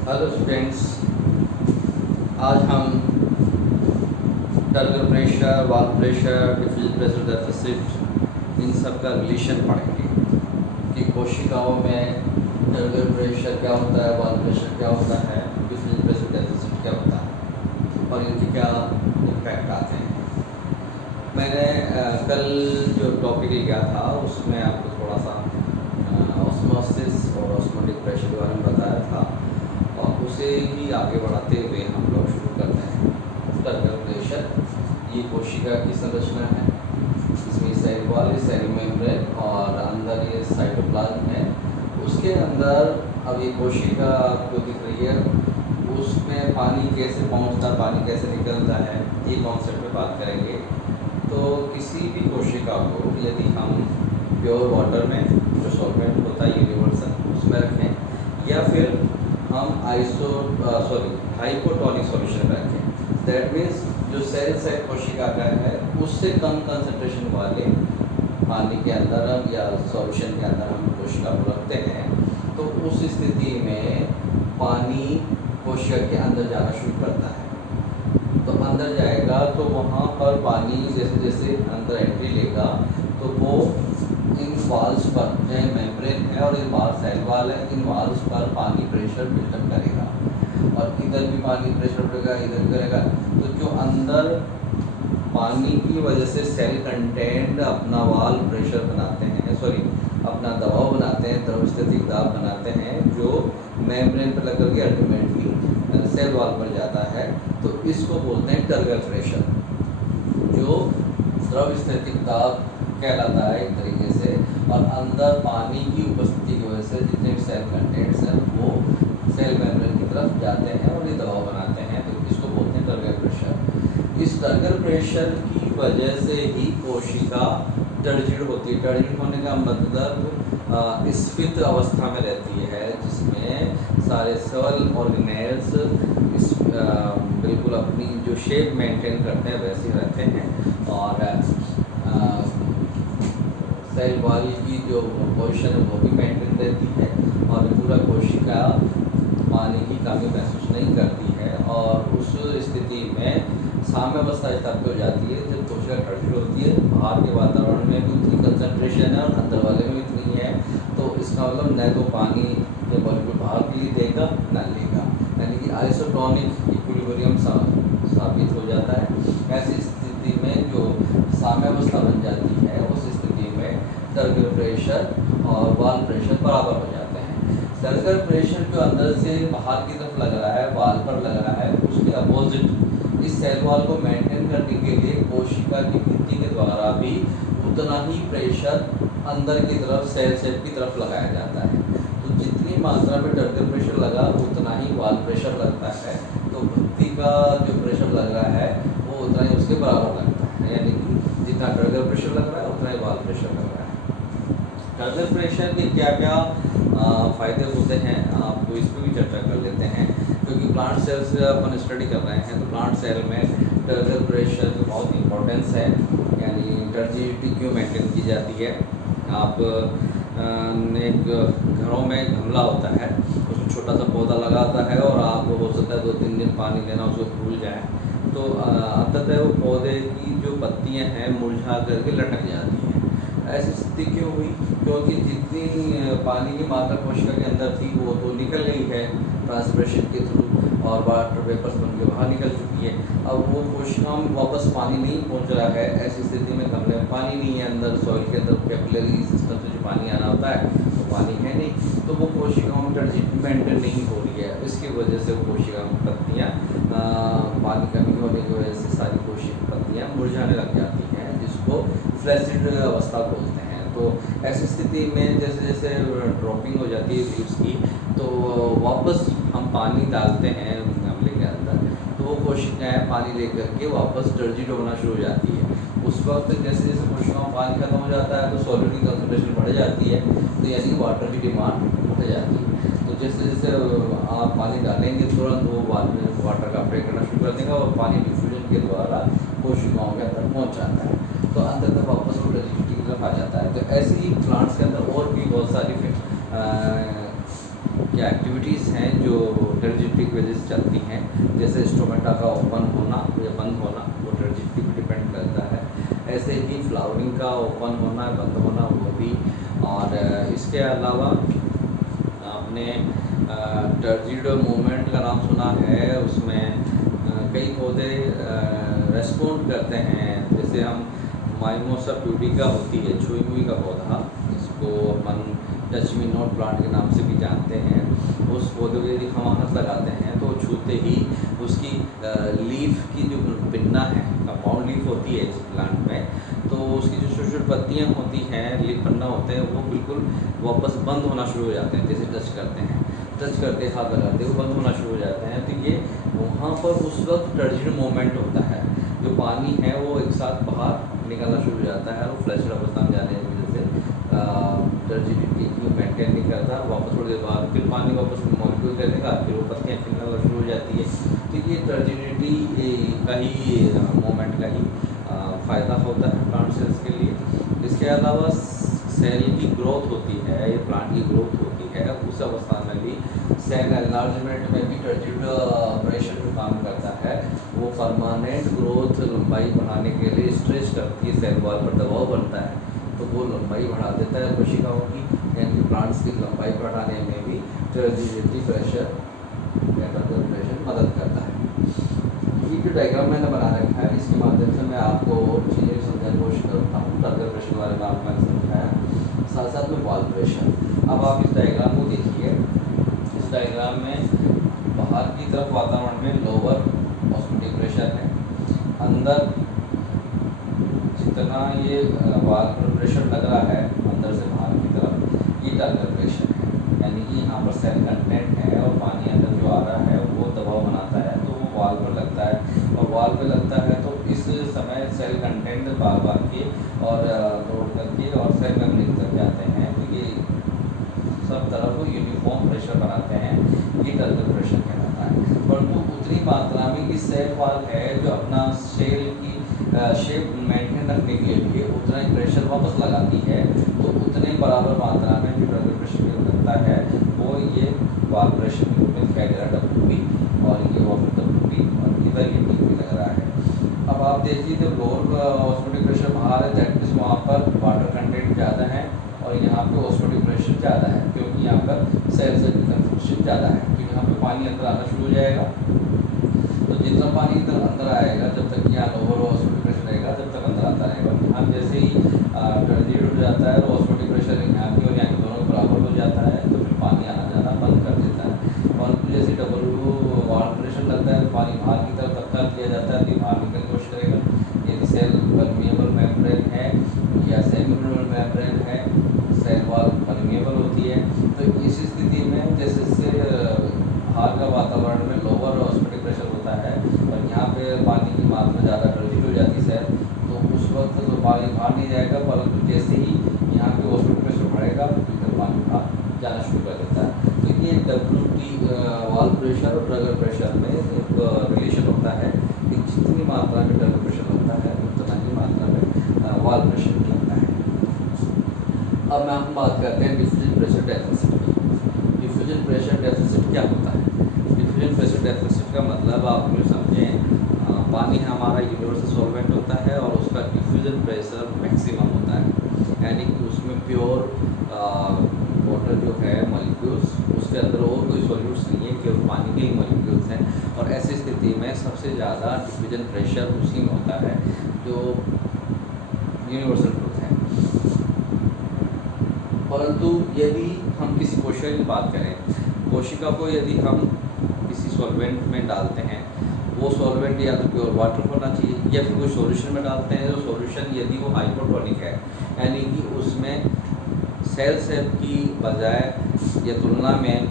Hello students, आज हम turgor pressure, valve pressure, diffusion pressure deficit in सब का रिलेशन पढ़ेंगे कि कोशिकाओं में टर्गर प्रेशर क्या होता है, वाल्व प्रेशर क्या होता है, डिफ्यूजन प्रेशर डेफिसिट क्या होता है और इनके क्या इम्पैक्ट आते हैं। मैंने कल जो टॉपिक लिया था उसमें आपको थोड़ा सा ऑस्मोसिस और ऑस्मोटिक प्रेशर के बारे में बताया था और उसे ही आगे बढ़ाते हुए हम लोग शुरू करते हैं। टर्गर प्रेशर ये कोशिका की संरचना है, इसमें सेल वॉल, सेल मेम्ब्रेन और अंदर ये साइटोप्लाज्म है। उसके अंदर अब ये कोशिका जो दिख रही है उसमें पानी कैसे पहुंचता, पानी कैसे निकलता है, ये कॉन्सेप्ट पे बात करेंगे। तो किसी भी कोशिका को यदि हम प्योर वाटर में जो सॉल्वेंट होता है यूनिवर्सल उसमें रखें या फिर हम हाइपोटोनिक सॉल्यूशन में रखें, दैट मीन्स जो सेल साइड कोशिका का है उससे कम कंसंट्रेशन वाले पानी के अंदर हम या सॉल्यूशन के अंदर हम कोशिका को रखते हैं तो उस स्थिति में पानी कोशिका के अंदर जाना शुरू करता है। तो अंदर जाएगा तो वहाँ पर पानी जैसे जैसे अंदर एंट्री लेगा तो वो इन वाल्स पर मेम्ब्रेन है और इन वाल सेल वाल है, इन वाल्स पर पानी प्रेशर बिल्डअप करेगा और इधर भी पानी प्रेशर बढ़ेगा, इधर भी करेगा। तो जो अंदर पानी की वजह से सेल कंटेंट अपना वाल प्रेशर बनाते हैं, अपना दबाव बनाते हैं, द्रवस्थितिक दाब बनाते हैं जो मेम्ब्रेन पर लग करके अल्टीमेटली सेल वॉल पर जाता है। तो इसको बोलते हैं टर्गर प्रेशर, जो द्रवस्थितिक दाब कहलाता है एक तरीके से। और अंदर पानी की उपस्थिति की वजह से जितने भी सेल कंटेंट्स हैं वो सेल मेम्ब्रेन की तरफ जाते हैं और ये दबाव बनाते हैं, तो इसको बोलते हैं टर्गर प्रेशर। इस टर्गर प्रेशर की वजह से ही कोशिका टर्जिड होती है। टर्जिड होने का मतलब स्फीत अवस्था में रहती है, जिसमें सारे सेल ऑर्गेनेल्स बिल्कुल अपनी जो शेप मेंटेन करते हैं वैसे रहते हैं और सेल वॉल की जो पोजीशन है वो भी मेंटेन रहती है और पूरा कोशिका पानी की कमी महसूस नहीं करती है। और उस स्थिति में साम्यावस्था तब हो जाती है जब कोशिका टर्जिड होती है। बाहर के वातावरण में भी उतनी कंसंट्रेशन है और अंदर वाले में भी इतनी है, तो इसका मतलब न तो पानी या मॉलिक्यूल बाहर के लिए देगा न लेगा, यानी कि आइसोटोनिक इक्विलिब्रियम साबित हो जाता है। ऐसी स्थिति में जो साम्यावस्था बन जाती है उस स्थिति में टर्गर प्रेशर और वाल प्रेशर बराबर हो जाते हैं। टर्गर प्रेशर जो अंदर से बाहर की तरफ लग रहा है, वाल पर लग रहा है, उसके अपोजिट इस सेल वॉल को मेंटेन करने के लिए कोशिका की भित्ति के द्वारा भी उतना ही प्रेशर अंदर की तरफ सेल की तरफ लगाया जाता है। तो जितनी मात्रा में टर्गर प्रेशर लगा उतना ही वाल प्रेशर लगता है। तो भित्ति का जो प्रेशर लग रहा है वो उतना ही उसके बराबर लगता है, यानी कि जितना टर्गर प्रेशर लग रहा है उतना ही वाल प्रेशर लग रहा है। टर्गर प्रेशर के क्या क्या फ़ायदे होते हैं आपको इस पर भी चर्चा कर लेते हैं, क्योंकि प्लांट सेल से अपन स्टडी कर रहे हैं। तो प्लांट सेल में टर्गर प्रेशर की बहुत इंपॉर्टेंस है, यानी टर्जिडिटी क्यों मेंटेन की जाती है। आप एक घरों में गमला होता है, उसमें छोटा सा पौधा लगा होता है और आप हो सकता है 2-3 दिन पानी देना उसको भूल जाए तो अंततः वो पौधे की जो पत्तियां हैं मुरझा करके लटक जाती हैं। ऐसी स्थिति क्यों हुई? क्योंकि जितनी पानी की मात्रा कोशिका के अंदर थी वो तो निकल गई है ट्रांसपिरेशन के थ्रू और वाटर वेपर्स बन के बाहर निकल चुकी है। अब वो कोशिकाओं में वापस पानी नहीं पहुंच रहा है। ऐसी स्थिति में गमले में पानी नहीं है, अंदर सॉइल के अंदर कैपिलरी सिस्टम से जो पानी आना होता है तो पानी है नहीं, तो वो कोशिकाओं में टर्जिडिटी मेंटेन नहीं हो रही है। इसकी वजह से वो कोशिकाओं की पत्तियाँ पानी कमी होने की वजह से सारी कोशिका पत्तियाँ मुरझाने लग जाती हैं, जिसको फ्लैसिड अवस्था बोलते हैं। तो ऐसी स्थिति में जैसे जैसे ड्रॉपिंग हो जाती है लीव्स की, तो वापस हम पानी डालते हैं गमले के अंदर, तो वो कोशिकाएँ पानी लेकर के वापस टर्जिड होना शुरू हो जाती है। उस वक्त जैसे जैसे कोशिकाओं में पानी खत्म हो जाता है तो सॉल्यूट की कंसंट्रेशन बढ़ जाती है, तो यानी वाटर की डिमांड बढ़ जाती है। तो जैसे जैसे आप पानी डालेंगे तुरंत वो वाटर का अपटेक करना शुरू कर देगा और पानी डिफ्यूजन के द्वारा कोशिकाओं के अंदर पहुँच जाता है, तो अंदर तक वापस वो टर्जिडिटी की तरफ आ जाता है। तो ऐसे ही प्लांट्स के अंदर और भी बहुत सारी या एक्टिविटीज़ हैं जो टर्जिडिटी की वजह से चलती हैं, जैसे स्टोमेटा का ओपन होना या बंद होना, वो टर्जिडिटी पर डिपेंड करता है। ऐसे ही फ्लावरिंग का ओपन होना बंद होना वो भी। और इसके अलावा आपने टर्जिड मूवमेंट का नाम सुना है, उसमें कई पौधे रेस्पॉन्ड करते हैं। जैसे हम माइमोसा प्यूडिका होती है छुई मुई का पौधा, इसको अपन टच मी नॉट प्लांट के नाम से भी जानते हैं। उस पौधे को यदि हम हाथ लगाते हैं तो छूते ही उसकी लीफ की जो पिन्ना है, कंपाउंड लीफ होती है इस प्लांट में, तो उसकी जो छोटी छोटी पत्तियाँ होती हैं, लीफ पन्ना होते हैं, वो बिल्कुल वापस बंद होना शुरू हो जाते हैं। जैसे टच करते हैं, टच करते हाथ लगाते वो बंद होना शुरू हो जाते हैं। तो ये वहाँ पर उस वक्त टर्जिड मूवमेंट होता है, जो पानी है वो एक साथ बाहर निकलना शुरू हो जाता है और फ्लैश अवस्था में जाने की वजह से टर्जिडिटी को मेंटेन नहीं करता। वापस थोड़ी देर बाद फिर पानी वापस मॉलिक्यूल कर देगा, फिर वो पत्तियाँ खिलना शुरू हो जाती है। तो ये टर्जिडिटी का ही मोमेंट का ही फ़ायदा होता है प्लांट सेल्स के लिए। इसके अलावा सेल की ग्रोथ होती है, ये प्लांट की ग्रोथ होती है, उस अवस्था में भी सेल एनलार्जमेंट में भी टर्जिड प्रेशर जो काम करता है वो परमानेंट ग्रोथ लंबाई बढ़ाने के लिए स्ट्रेच करती है, सेल वॉल पर दबाव बनता है तो वो लंबाई बढ़ा देता है कोशिकाओं की, यानी प्लांट्स की लंबाई बढ़ाने में भी टर्जिडिटी प्रेशर मदद करता है। ये जो डायग्राम मैंने बना रखा है, इसके माध्यम से मैं आपको चीज़ें समझाने की कोशिश करता हूँ। टर्गर प्रेशर के बारे में आपको मैंने समझाया, साथ साथ में वॉल प्रेशर। अब आप इस डायग्राम को देखिए। इस डायग्राम में बाहर की तरफ वातावरण में लोअर ऑस्मोटिक प्रेशर है, अंदर जितना ये वॉल पर प्रेशर लग रहा है अंदर से बाहर की तरफ, ये टर्गर प्रेशर है, यानी कि यहाँ पर सेल कंटेंट है और पानी अंदर जो आ रहा है वो दबाव बनाता है, तो वो वॉल पर लगता है। और वॉल पर लगता है तो इस समय सेल कंटेंट बार बार के और तोड़ करके और सेल में निकल जाते हैं, तो ये सब तरफ यूनिफॉर्म प्रेशर बनाते हैं, ये टर्गर प्रेशर कहलाता है। परंतु उतनी मात्रा में कि सेल वॉल है जो अपना सेल की शेप मेंटेन रखने के लिए उतना ही प्रेशर वापस लगाती है, तो उतने बराबर मात्रा में जो टर्गर प्रेशर लगता है वो ये वॉल प्रेशर के रूप में दिखाई दे रहा है WP, और ये वाटर WP और इधर ये TP लग रहा है। अब आप देखिए जब लोअर ऑस्मोटिक प्रेशर बाहर है, दैट मीन्स वहाँ पर वाटर कंटेंट ज़्यादा है और यहाँ पे ऑस्मोटिक प्रेशर ज़्यादा है, क्योंकि यहाँ पर सेल से कंसंट्रेशन ज़्यादा है, क्योंकि यहाँ पे पानी अंदर आना शुरू हो जाएगा। तो जितना पानी इधर अंदर आएगा, जब तक यहाँ लोअर ऑस्मोटिक प्रेशर रहेगा तब तक अंदर आता रहेगा। यहाँ जैसे ही टर्जिड हो जाता है तो ऑस्मोटिक प्रेशर यहाँ की और यहाँ के दोनों बराबर हो जाता है, तो फिर पानी आना जाना बंद कर देता है। और जैसे वॉल प्रेशर लगता है तो पानी बाहर की तरफ धक्का दिया जाता है, तो बाहर निकलने की कोशिश करेगा। यदि सेल परमिएबल मेम्ब्रेन है या सेमी मेम्ब्रेन है, सेल वॉल परमिएबल होती है, तो इस स्थिति में जैसे बाहर का वातावरण में लोअर ऑस्मोटिक प्रेशर होता है और यहाँ पे पानी की मात्रा ज़्यादा टर्जिड हो जाती है, तो उस वक्त तो पानी बाहर नहीं जाएगा, परंतु जैसे ही यहाँ पे ऑस्मोटिक प्रेशर बढ़ेगा तो इधर पानी बाहर जाना शुरू कर देता है। तो ये WT वॉल प्रेशर और टर्गर प्रेशर में एक रिलेशन होता है कि जितनी मात्रा में टर्गर प्रेशर लगता है उतना ही मात्रा में वॉल प्रेशर लगता है। अब मैं हम बात करते हैं डिफ्यूजन प्रेशर डेफिसिट की। डिफ्यूजन प्रेशर डेफिसिट क्या होता है? डिफ्यूजन प्रेशर डेफिसिट का मतलब आप लोग समझें, पानी हमारा यूनिवर्सल सॉल्वेंट होता है और उसका डिफ्यूजन प्रेशर मैक्सिमम होता है, यानी कि उसमें प्योर वाटर जो है मॉलिक्यूल्स, उसके अंदर और कोई सॉल्यूट्स नहीं है, केवल पानी के ही मॉलिक्यूल्स हैं। और ऐसी स्थिति में सबसे ज़्यादा डिफ्यूजन प्रेशर उसी में होता है जो यूनिवर्सल ट्रूथ है। परंतु यदि हम किसी कोशिका की बात करें, कोशिका को यदि हम किसी सॉल्वेंट में डालते हैं, वो सॉल्वेंट या तो प्योर वाटर होना चाहिए या फिर कोई सॉल्यूशन में डालते हैं, तो सॉल्यूशन यदि वो हाइपोटोनिक है, यानी कि उसमें सेल की बजाय या तुलना में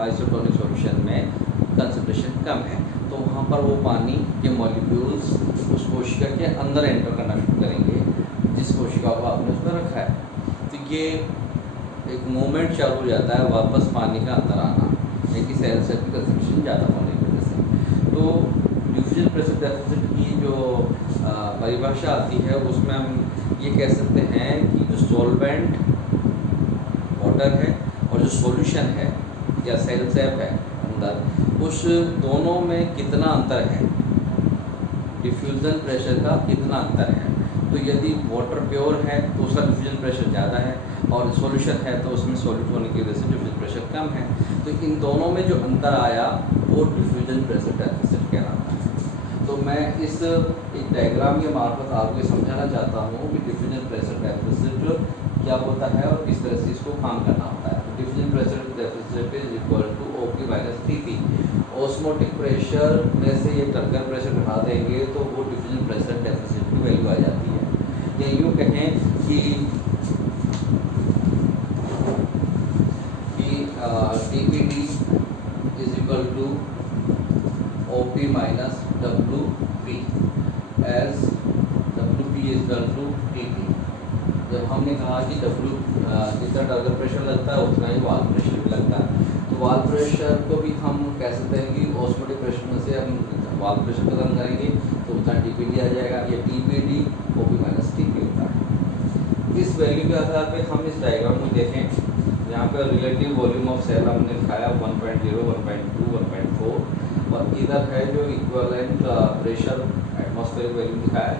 आइसोटोनिक सॉल्यूशन में कंसंट्रेशन कम है, तो वहाँ पर वो पानी के मॉलिक्यूल्स उस कोशिका के अंदर एंटर करना शुरू करेंगे जिस कोशिका को आपने उसमें रखा है। तो ये एक मूवमेंट चालू हो जाता है वापस पानी का अंदर आना, यानी कि सेल की कंसंट्रेशन ज़्यादा होने की वजह से। तो डिफ्यूजन प्रेशर डेफिसिट की जो परिभाषा आती है उसमें हम ये कह सकते हैं कि जो सॉल्वेंट वाटर है और जो सॉल्यूशन है या सेल सेप है अंदर, उस दोनों में कितना अंतर है, डिफ्यूज़न प्रेशर का कितना अंतर है। तो यदि वाटर प्योर है तो उसका डिफ्यूजन प्रेशर ज़्यादा है, और सॉल्यूशन है तो उसमें सॉलिड होने की वजह से डिफ्यूजन प्रेशर कम है। तो इन दोनों में जो अंतर आया वो डिफ्यूजन प्रेशर डेफिसिट कहलाता है। तो मैं इस एक डायग्राम के मार्फत आपको समझाना चाहता हूँ कि डिफ्यूजन प्रेशर डेफिसिट क्या होता है और किस तरह से इसको काम करना होता है। Diffusion pressure deficit is equal to OP minus TP। Osmotic pressure में से ये टर्गर प्रेशर घटा देंगे तो वो डिफ्यूजन प्रेशर डेफिसिट की वैल्यू आ जाती है। या यूँ कहें कि TPD is equal to OP minus WP as WP is equal to TP। जब हमने कहा कि जितना टर्गर प्रेशर लगता है उतना ही वाल प्रेशर भी लगता है, तो वाल प्रेशर को भी हम कह सकते हैं कि ऑस्मोटिक प्रेशर में से हम वाल प्रेशर खत्म करेंगे तो उतना TPD आ जाएगा। ये TPD OP माइनस TP होता है। इस वैल्यू के आधार पे हम इस डायग्राम को देखें, यहाँ पे रिलेटिव वॉल्यूम ऑफ सेल हमने दिखाया 1.0, 1.2, 1.4, और इधर है जो इक्विवेलेंट प्रेशर एटमॉस्फेरिक वैल्यू दिखाया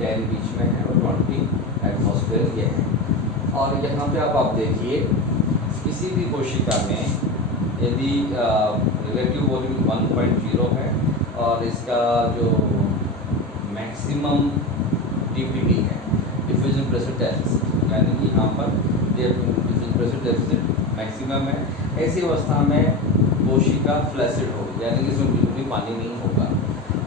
10 बीच में है और 20 एटमॉस्फेयर ये है। और यहाँ पे आप देखिए किसी भी कोशिका में यदि रिलेटिव वॉल्यूम 1.0 है और इसका जो मैक्सिमम TPD है, डिफ्यूजन प्रेशर डेफिसिट, यानी कि यहाँ पर डिफ्यूजन प्रेशर डेफिसिट मैक्सिमम है, ऐसी अवस्था में कोशिका फ्लैसिड होगी, यानी कि इसमें बिल्कुल भी पानी नहीं होगा।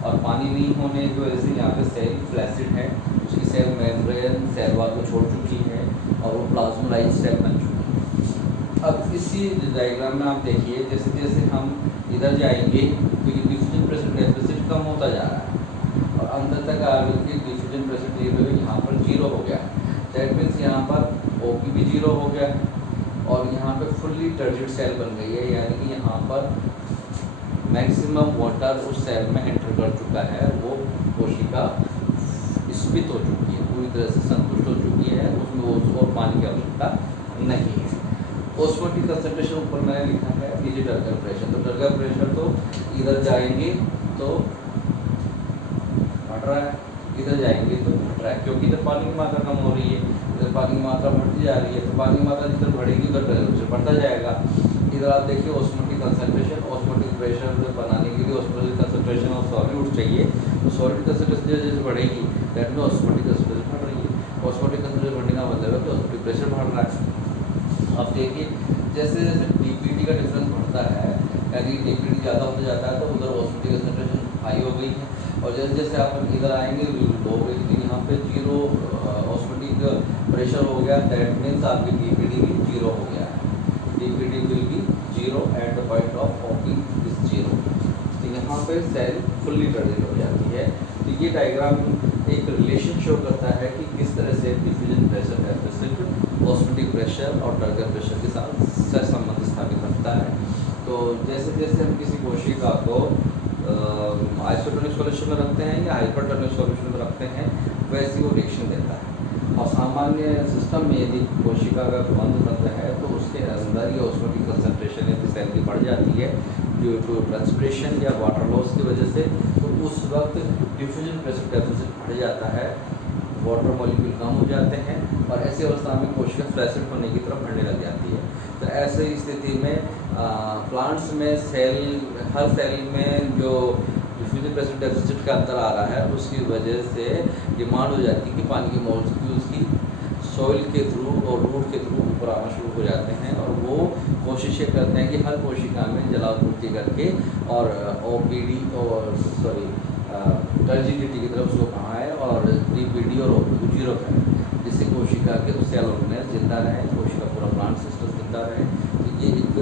और पानी नहीं होने की वजह से यहाँ पे सेल फ्लैसिड है, उसकी सेल मेम्ब्रेन सेल वॉल को छोड़ चुकी है और वो प्लाज्मोलाइज्ड सेल बन चुकी है। अब इसी डायग्राम में आप देखिए जैसे जैसे हम इधर जाएंगे तो ये डिफ्यूजन प्रेशर डेफिसिट कम होता जा रहा है और अंदर तक आगे की डिफ्यूजन प्रेशर धीरे यहाँ पर 0 हो गया। दैट मीन्स यहाँ पर OP भी 0 हो गया और यहाँ पे फुल्ली टर्जिड सेल बन गई है, यानी कि यहाँ पर मैक्सिमम वाटर उस सेल में एंटर कर चुका है, वो कोशिका स्फीत हो चुकी है, पूरी तरह से संतुष्ट हो चुकी है, उसमें और पानी की आवश्यकता नहीं है। ऑस्मोटिक कंसंट्रेशन ऊपर मैंने लिखा है, ये टर्गर प्रेशर, तो टर्गर प्रेशर तो इधर जाएंगे तो बढ़ रहा है, इधर जाएंगे तो घट रहा है, क्योंकि इधर पानी की मात्रा कम हो रही है, इधर पानी की मात्रा बढ़ती जा रही है, तो पानी की मात्रा जिधर बढ़ेगी उधर टर्गर प्रेशर बढ़ता जाएगा। इधर आप देखिए ऑस्मोटिक कंसंट्रेशन, ऑस्मोटिक प्रेशर बनाने के लिए ऑस्मोटिक कंसंट्रेशन ऑफ सॉलिड चाहिए, तो सॉलिड कंसंट्रेशन जैसे बढ़ेगी दैट में ऑस्मोटिक कंसंट्रेशन बढ़ रही है। ऑस्मोटिक कंसंट्रेशन बढ़ने का मतलब है कि ऑस्मोटिक प्रेशर बढ़ रहा है। अब देखिए जैसे जैसे TPD का डिफरेंस बढ़ता है, यानी TPD ज़्यादा होता जाता है तो उधर ऑस्मोटिक कंसंट्रेशन हाई हो गई है, और जैसे जैसे आप इधर आएंगे लो हो गई, लेकिन यहाँ पे 0 ऑस्मोटिक प्रेशर हो गया, दैट मीन्स आपकी TPD भी 0 हो गया है। TPD will be 0 at the point of OP is 0। तो यहाँ पे सेल फुल्ली टर्जिड हो जाती है। तो ये डायग्राम एक रिलेशन शो करता है कि किस तरह से diffusion pressure deficit osmotic pressure और टर्गर प्रेशर के साथ सहसंबंध स्थापित रखता है। तो जैसे जैसे हम किसी कोशिका को आइसोटोनिक सॉल्यूशन में रखते हैं या हाइपरटोनिक सॉल्यूशन में रखते हैं, वैसे वो रिएक्शन देता है। और सामान्य सिस्टम में यदि कोशिका का बंद तंत्र है तो उसके अंदर ये ऑस्मोटिक कंसंट्रेशन यदि सेल की बढ़ जाती है ड्यू टू ट्रांसपिरेशन या वाटर लॉस की वजह से, तो उस वक्त डिफ्यूजन प्रेशर डेफिसिट बढ़ जाता है, वाटर मॉलिक्यूल कम हो जाते हैं और ऐसी अवस्था में कोशिका फ्लैसिड होने की तरफ बढ़ने लग जाती है। तो ऐसी स्थिति में प्लांट्स में हर सेल में जो डिफ्यूजन प्रेशर डेफिसिट का अंतर आ रहा है उसकी वजह से डिमांड हो जाती है कि पानी के मॉलिक्यूल्स की सॉइल के थ्रू और रूट के थ्रू ऊपर आना शुरू हो जाते हैं, और वो कोशिशें करते हैं कि हर कोशिका में जलापूर्ति करके और OPD और टर्जिडिटी की तरफ उसको बढ़ाएं और TPD और OP को 0 करें, जिससे कोशिका के सेल ऑर्गेनेल जिंदा रहे, कोशिका पूरा प्लांट सिस्टम जिंदा रहे। तो ये एक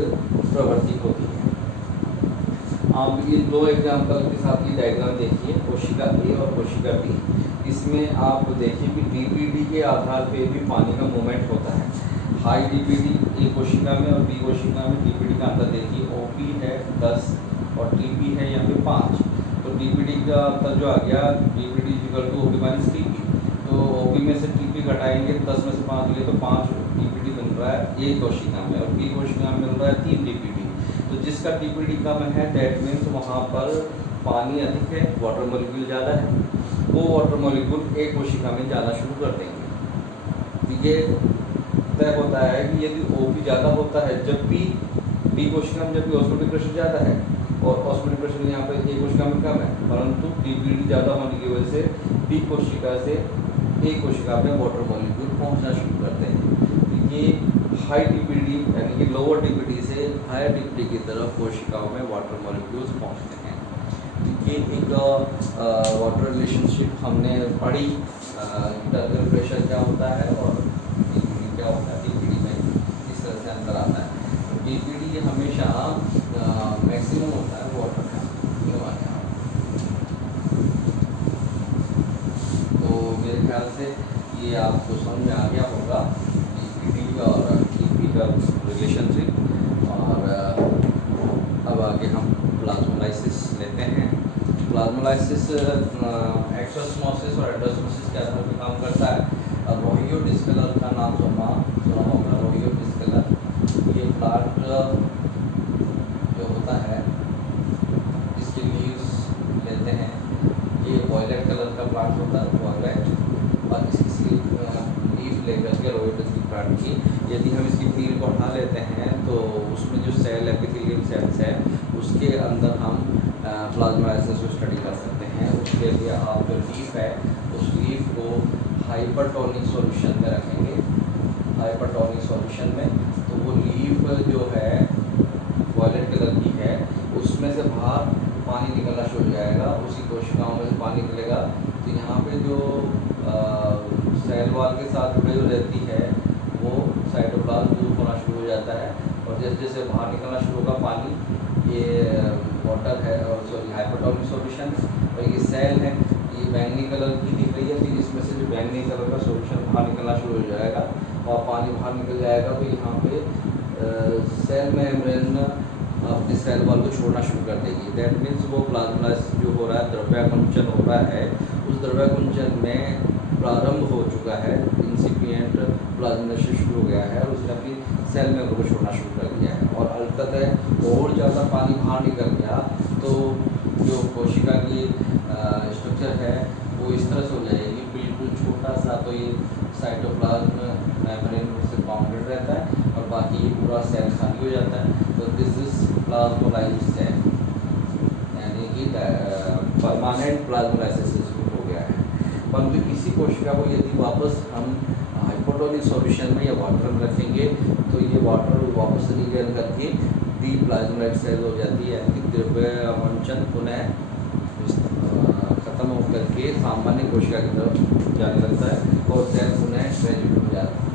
प्रवृत्ति होती है। आप ये 2 एग्जाम्पल के साथ ये डायग्राम देखिए, कोशिका A और कोशिका B। इसमें आप देखिए कि TPD के आधार पे भी पानी का मूवमेंट होता है। हाई TPD A कोशिका में और B कोशिका में TPD का अंतर देखिए, OP है 10 और TP है यहाँ पे 5। तो TPD का अंतर जो आ गया TPD equal to OP minus TP, तो OP में से TP घटाएंगे 10 में से 5 लिए तो 5 TPD बन रहा है A कोशिका में, और B कोशिका में मिल रहा है 3 TPD। जिसका टीपीडी कम है दैट मीन्स वहाँ पर पानी अधिक है, वाटर मॉलिक्यूल ज़्यादा है, वो वाटर मॉलिक्यूल एक कोशिका में जाना शुरू कर देंगे। ये तय होता है कि यदि OP ज़्यादा होता है जब भी B कोशिका में, जबकि ऑस्मोटिक प्रेशर ज़्यादा है और ऑस्मोटिक प्रेशर यहाँ पर A कोशिका में कम है, परंतु टीपीडी ज़्यादा होने की वजह से B कोशिका से A कोशिका में वाटर मॉलिक्यूल पहुँचना शुरू करते हैं। ये हाई टीपीडी यानी कि लोअर टीपीडी से हायर टीपीडी की तरफ कोशिकाओं में वाटर मॉलिक्यूल्स पहुँचते हैं। ये एक वाटर रिलेशनशिप हमने पढ़ी, इंटरनल प्रेशर क्या होता है और टीपीडी क्या होता है, टीपीडी में इस तरह से अंतर आता है। टीपीडी हमेशा मैक्सिमम होता है वाटर का, तो मेरे ख्याल से ये आपको समझ में आ गया होगा टीपीडी और टीपी का रिलेशनशिप। और अब आगे हम प्लाज्मोलाइसिस लेते हैं। प्लाज्मोलाइसिस एक्सोस्मोसिस और एंडोस्मोसिस के आधार पर काम करता है। रोहियो डिस्कलर का नाम सुना होगा, रोहियो डिस्कलर ये प्लांट जो होता है इसके लीव्स लेते हैं, ये वॉयलेट कलर का प्लांट होता है, वॉयलेट, और इसकी लीफ लेकर के रोहियो डिस्कलर प्लांट की यदि हम इसकी पील को उठा लेते हैं तो उसमें जो सेल एपिथेलियल सेल्स है उसके अंदर हम प्लाज्मोलाइसिस को स्टडी कर सकते हैं। उसके लिए आप जो लीफ है उस लीफ को हाइपरटोनिक सॉल्यूशन में रखेंगे, हाइपरटोनिक सॉल्यूशन में, तो वो लीफ जो है वॉयलेट कलर की है उसमें से बाहर पानी निकलना शुरू हो जाएगा, उसी कोशिकाओं में से पानी निकलेगा। तो यहाँ पे जो सेल वॉल के साथ जुड़े जो रहती है वो साइटोप्लाज्म दूर होना शुरू हो जाता है, और जैसे जैसे बाहर निकलना शुरू होगा पानी, ये वाटर है और सॉरी हाइपरटोनिक सॉल्यूशन, और ये सेल है ये बैंगनी कलर की दिख रही है, फिर इसमें से जो बैंगनी कलर का सॉल्यूशन बाहर निकलना शुरू हो जाएगा और पानी बाहर निकल जाएगा। तो यहाँ पे सेल मेम्ब्रेन अपने सेल वॉल को छोड़ना शुरू कर देगी। दैट मीन्स वो प्लाज्मोलाइसिस जो हो रहा है, द्रव्यकुंचन हो रहा है, उस द्रव्यकुंचन में प्रारंभ हो चुका है, इंसिपिएंट प्लाज्मोलाइसिस शुरू हो गया है और उसने अपनी सेल में को छोड़ना शुरू कर दिया है, और अंततः और ज़्यादा पानी बाहर निकल गया तो जो कोशिका की स्ट्रक्चर है वो इस तरह से हो जाएगी, बिल्कुल छोटा सा, तो ये साइटोप्लाज्म मेम्ब्रेन से बाउंडेड रहता है और बाकी पूरा सेल खाली हो जाता है। तो दिस इज प्लाज्मोलाइज्ड सेल, यानी कि परमानेंट प्लाज्मोलाइसिस हो गया है। परंतु इसी कोशिका को यदि वापस हम हाइपोटोनिक सॉल्यूशन में या वाटर में रखेंगे तो ये वाटर वापस रिगेन करके डीप्लाज्मोलाइज्ड सेल हो जाती है, यानी कि द्रव्यवंचन पुनः खत्म होकर के सामान्य कोशिका की तरफ जाने लगता है और सेल पुनः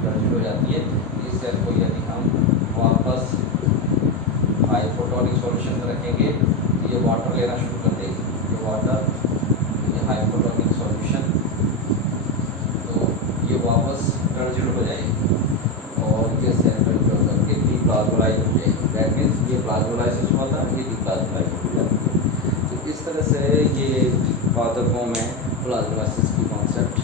ट्रांजिट हो जाती है। इस सेल को यदि हम वापस हाइपोटोनिक सॉल्यूशन में रखेंगे तो ये वाटर लेना शुरू कर देगी, ये वाटर, ये हाइपोटोनिक सॉल्यूशन, तो ये वापस ट्रांजिट हो जाएगी और ये सेल ट्रांजिट करके डीप्लाज्मोलाइज हो जाएगी। दैट मीन्स ये प्लाज्मोलाइसिस हुआ था, ये डीप्लाज्मोलाइज हो जाती है। तो इस तरह से ये पादपों में प्लाज्मोलाइसिस की कॉन्सेप्ट